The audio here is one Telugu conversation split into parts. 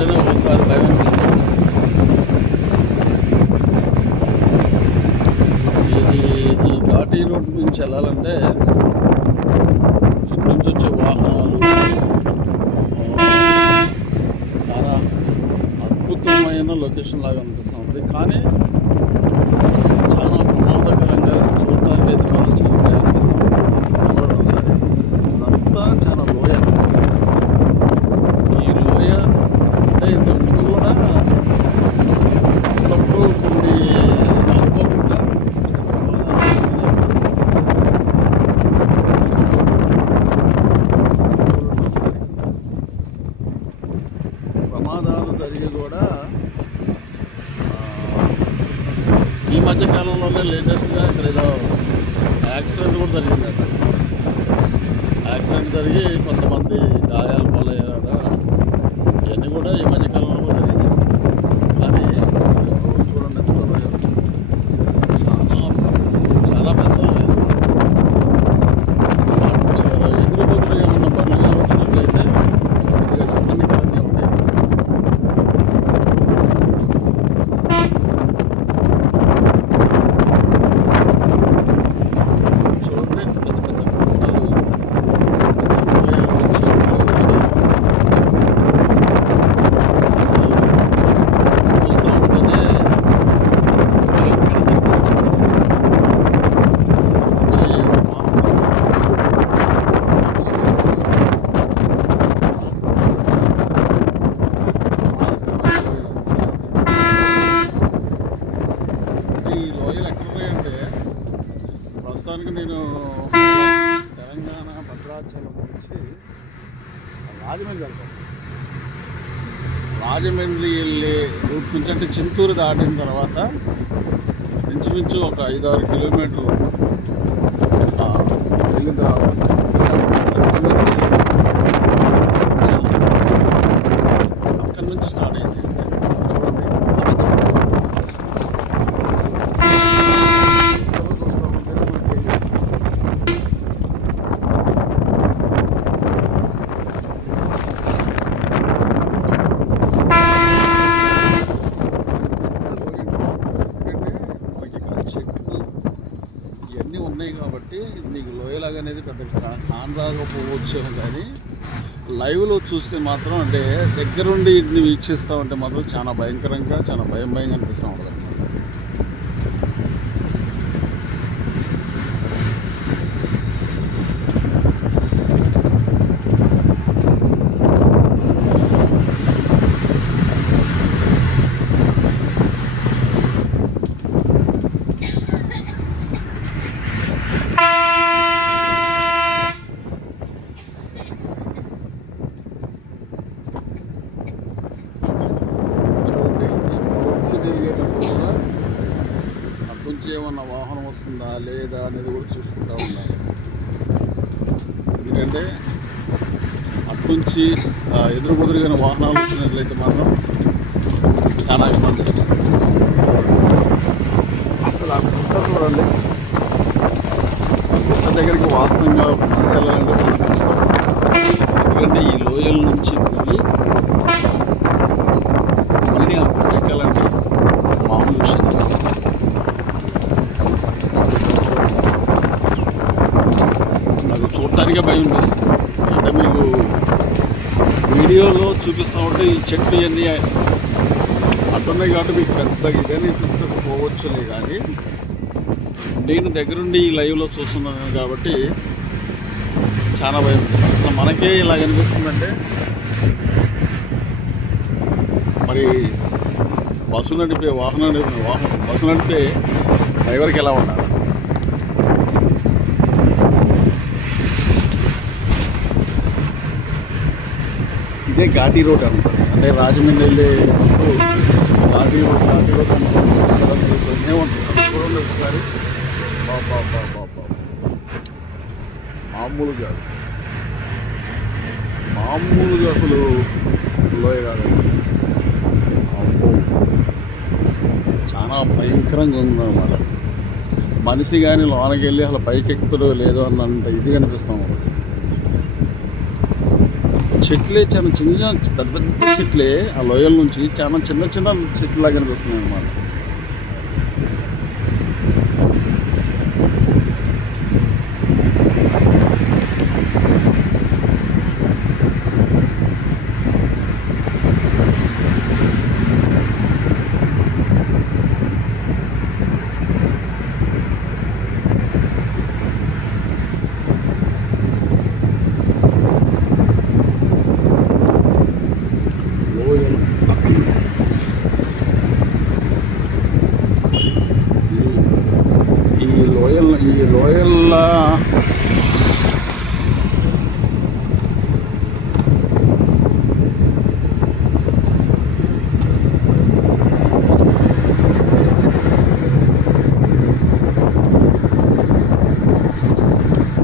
అంటేనే ఒకసారి భయం అనిపిస్తుంది. ఈ ఘాటీ రోడ్డు నుంచి వెళ్ళాలంటే ఇటు నుంచి వచ్చే వాహనాలు చాలా అద్భుతమైన లొకేషన్ లాగా అనిపిస్తుంది. కానీ చాలా ప్రమాదకరంగా చూడటానికి అయితే మనం చాలా భయం అనిపిస్తుంది. చూడండి ఒకసారి, ఇదంతా చాలా లోయ. ఈ లోయ అంటే ఇంతకుముందు కూడా అప్పుడప్పుడు కొన్ని అనుకోకుండా ప్రమాదాలు జరిగి కూడా ఈ మధ్య కాలంలోనే లేటెస్ట్గా ఇక్కడ ఏదో యాక్సిడెంట్ కూడా జరిగిందట. యాక్సిడెంట్ జరిగి కొంతమంది గాయాల పాలయ్యారు. ఇవన్నీ కూడా ఈ మధ్య కాలంలో కూడా జరిగింది. కానీ చూడండి, చాలా పెద్ద ఎదురు బదులు ఏమన్నా బండ్లుగా వచ్చినట్లయితే కొద్దిగా ఇబ్బందికరంగా ఉంటాయి. చూడండి, పెద్ద పెద్ద గుట్టలు, అసలు చూస్తూ ఉంటేనే భయంకరంగా ఈ లోయలు ఎక్కడున్నాయంటే, ప్రస్తుతానికి నేను తెలంగాణ భద్రాచలం నుంచి రాజమండ్రి వెళ్తాను. రాజమండ్రి వెళ్ళే రూట్ నుంచి అంటే చింతూరు దాటిన తర్వాత ఇంచుమించు ఒక 5-6 కిలోమీటర్లు వెళ్ళిన తర్వాత అక్కడి నుంచి స్టార్ట్ అయింది. చూడండి, చెట్లు ఇవన్నీ ఉన్నాయి కాబట్టి నీకు లోయలాగా అనేది పెద్ద కానరాకపోవచ్చు. కానీ లైవ్లో చూస్తే మాత్రం, అంటే దగ్గరుండి వీటిని వీక్షిస్తూ ఉంటే మాత్రం చాలా భయంకరంగా, చాలా భయంగా అనిపిస్తూ ఉంటుంది. తిరిగేటప్పుడు కూడా అట్నుంచి ఏమన్నా వాహనం వస్తుందా లేదా అనేది కూడా చూసుకుంటూ ఉండాలి. ఎందుకంటే అట్నుంచి ఎదురు బదురుగా వాహనాలు వచ్చినట్లయితే మాత్రం చాలా ఇబ్బంది. అసలు ఆ గుట్ట చూడండి, ఆ గుట్ట దగ్గరికి వాస్తవంగా తీసుకెళ్ళాలంటే చాలా కష్టం. ఎందుకంటే ఈ లోయల నుంచి దిగి మళ్ళీ ఆ గుట్ట ఎక్కాలంటే మామూలు విషయం. నాకు చూడటానికే భయం అనిపిస్తుంది. అంటే మీకు వీడియోలో చూపిస్తూ ఉంటే ఈ చెట్లు ఇవన్నీ అట్టున్నాయి కాబట్టి మీకు పెద్దగా ఇదేని అనిపించకపోవచ్చులే, కానీ నేను దగ్గరుండి ఈ లైవ్లో చూస్తున్నాను కాబట్టి చాలా భయం అనిపిస్తుంది. అసలు మనకే ఇలా అనిపిస్తుందంటే మరి బస్సు నడిపే బస్సు నడిపే డ్రైవర్కి ఎలా ఉండాలి? ఇదే ఘాటీ రోడ్ అనమాట. అంటే రాజమండ్రి వెళ్ళే ఘాటీ రోడ్ అనుకుంటే సడన్ అయిపోయినే ఉంటుంది. చూడండి ఒకసారి, మామూలుగా అసలు లోయ కాదండి, చాలా భయంకరంగా ఉందన్నమాట. మనిషి కానీ లోనకి వెళ్ళి అసలు పైకి ఎక్కుతాడో లేదో అన్నంత ఇది కనిపిస్తాం. చెట్లే చాలా చిన్న పెద్ద పెద్ద చెట్లే ఆ లోయల నుంచి చాలా చిన్న చిన్న చెట్లులాగా కనిపిస్తున్నాయి అన్నమాట. లోయలు ఈ లోయల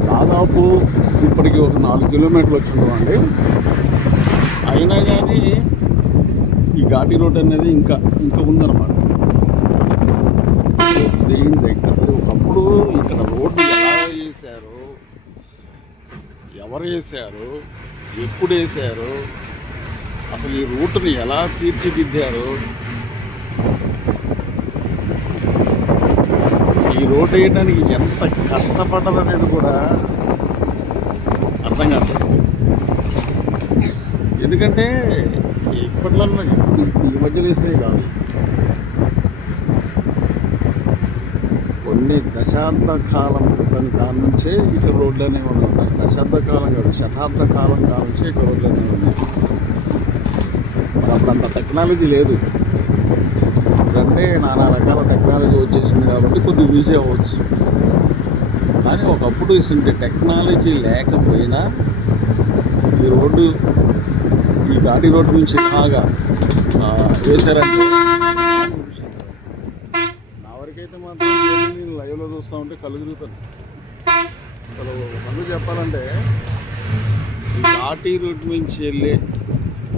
దాదాపు ఇప్పటికి ఒక 4 కిలోమీటర్లు వచ్చిందండి. అయినా కానీ ఈ ఘాటీ రోడ్ అనేది ఇంకా ఇంకా ఉందన్నమాట. దీని దగ్గర అసలు ఒకప్పుడు ఇక్కడ రోడ్డు ఎలా వేశారు, ఎవరు వేశారు, ఎప్పుడు వేశారు, అసలు ఈ రూట్ని ఎలా తీర్చిదిద్దారు, ఈ రోడ్డు వేయడానికి ఎంత కష్టపడ్డారు అనేది కూడా అర్థం కాదు. ఎందుకంటే ఇప్పట్లో ఈ మధ్యలో వేసినవి కాదు, కొన్ని దశాబ్ద కాలం క్రితం కాలం నుంచే ఇక్కడ రోడ్లు అనేవి ఉన్నాయి. దశాబ్ద కాలం కాదు, శతాబ్ద కాలం నుంచే ఇక్కడ రోడ్లు అనేవి ఉన్నాయి. మరి అప్పుడు అంత టెక్నాలజీ లేదు. ఇప్పుడంటే నానా రకాల టెక్నాలజీ వచ్చేసింది కాబట్టి కొద్దిగా ఈజీ అవ్వచ్చు. కానీ ఒకప్పుడు ఇటువంటి టెక్నాలజీ లేకపోయినా ఈ రోడ్డు, ఈ ఘాటీ రోడ్డు నుంచి బాగా వేశారంటే నా వరకైతే మాత్రం నేను లైవ్లో చూస్తూ ఉంటే కళ్ళు తిరుగుతాను. అసలు అందుకు చెప్పాలంటే ఈ ఘాటీ రోడ్డు నుంచి వెళ్ళే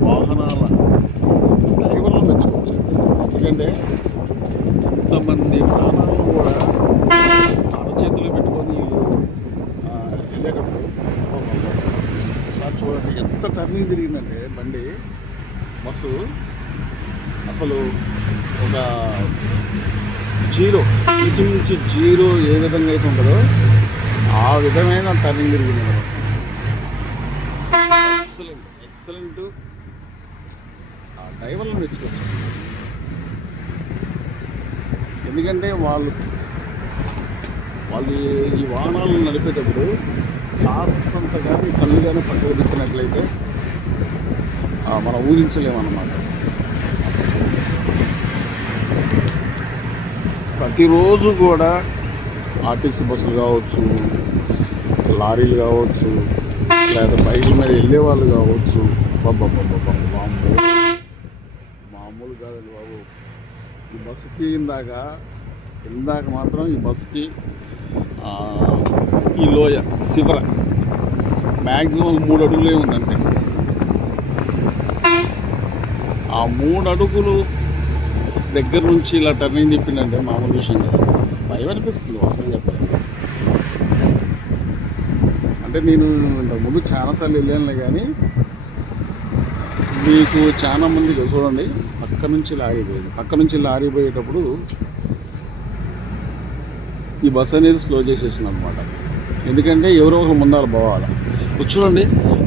వాహనాల డ్రైవర్లు మెచ్చుకోవచ్చు. ఎందుకంటే ఇంతమంది ప్రాణాలను కూడా అరచేతులు పెట్టుకొని వెళ్ళేటప్పుడు ఒకసారి చూడండి ఎంత టర్నింగ్ తిరిగిందంటే బండి, బస్సు అసలు ఒక జీరో నుంచి జీరో ఏ విధంగా అయితే ఉంటుందో ఆ విధమైన టర్నింగ్ తిరిగింది బస్సు. ఎక్సలెంట్. ఆ డ్రైవర్లను మెచ్చుకోవచ్చు. ఎందుకంటే వాళ్ళు ఈ వాహనాలను నడిపేటప్పుడు కాస్తంత కానీ కళ్ళు కానీ పక్కకు దిక్కినట్లయితే మనం ఊహించలేమన్నమాట. ప్రతిరోజు కూడా ఆర్టీసీ బస్సులు కావచ్చు, లారీలు కావచ్చు, లేదా బైకుల మీద వెళ్ళే వాళ్ళు కావచ్చు, మామూలు కాదండి బాబు. ఈ బస్సుకి ఇందాక మాత్రం ఈ బస్సుకి ఈ లోయ శివర మ్యాక్సిమం 3 అడుగులే ఉందంటే ఆ 3 అడుగులు దగ్గర నుంచి ఇలా టర్నింగ్ తిప్పిందంటే మామూలు విషయం కాదు. భయం అనిపిస్తుంది వాస్తవం చెప్పాలి. అంటే నేను ఇంతకుముందు చాలాసార్లు వెళ్ళానులే, కానీ మీకు చాలా మందికి చూడండి పక్క నుంచి లారీ పోయేటప్పుడు ఈ బస్ అనేది స్లో చేసేసింది అనమాట. ఎందుకంటే ఎవరో ఒకరు ముందాల పోవాలి. చూడండి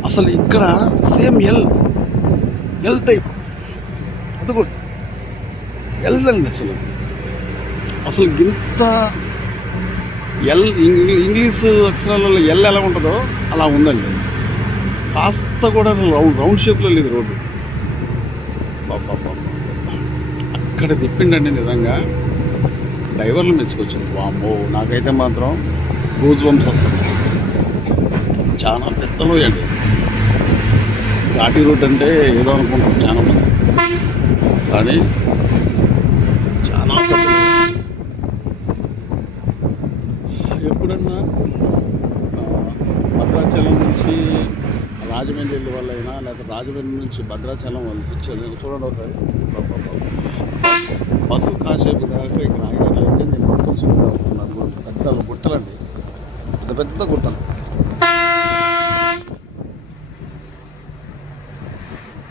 అసలు ఇక్కడ సేమ్ ఎల్ టైప్, అది కూడా ఎల్ అండి. అసలు ఇంత ఇంగ్లీష్ అక్షరాలలో ఎల్ ఎలా ఉంటుందో అలా ఉందండి. కాస్త కూడా రౌండ్ షేప్లో లేదు రోడ్డు. అక్కడ తిప్పిండండి నిజంగా డ్రైవర్లు మెచ్చుకొచ్చింది. వామ్మో, నాకైతే మాత్రం గూజ్ బంప్స్ వస్తుంది. చాలా పెద్ద లోయ అండి. ఘాటీ రోడ్ అంటే ఏదో అనుకుంటాం చాలా మంది, కానీ చాలా పెద్ద. ఎప్పుడన్నా భద్రాచలం నుంచి రాజమండ్రి వెళ్ళే వాళ్ళైనా, లేదా రాజమండ్రి నుంచి భద్రాచలం వాళ్ళు చూడండి ఒకసారి బస్సు కాసేపు దాకా ఇక్కడ ఆగినట్లయితే నేను మొత్తం చూపుతూ అవుతున్నాను. పెద్ద గుట్టలండి, పెద్ద గుట్టలు.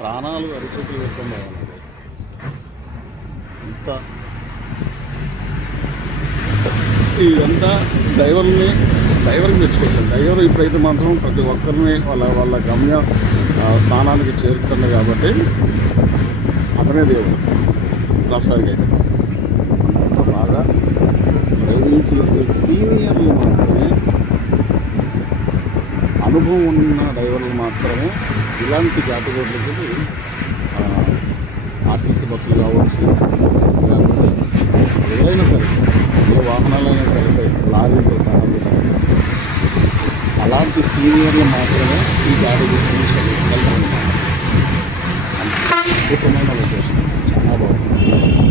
ప్రాణాలు అరిచేతులు పెట్టుకొని పోవాలండి. ఇంత ఇదంతా డ్రైవర్కి మెచ్చుకోవచ్చు. డ్రైవర్ ఇప్పుడైతే మాత్రం ప్రతి ఒక్కరిని వాళ్ళ గమ్య స్థానానికి చేరుతుంది కాబట్టి అతనే దేవుడు ప్రస్తుతానికి అయితే. అంత బాగా డ్రైవింగ్ చేసే సీనియర్లు మాత్రమే, అనుభవం ఉన్న డ్రైవర్లు మాత్రమే ఇలాంటి ఘాటు రోడ్లకి ఆర్టీసీ బస్సులు కావచ్చు, లేకపోతే ఏదైనా సరే ఏ వాహనాలైనా సరే లారీలతో సహా అలాంటి సీనియర్లు మాత్రమే ఈ ఘాటు రోడ్లు వెళ్తారు. అద్భుతమైన ఉద్దేశం, చాలా బాగుంది.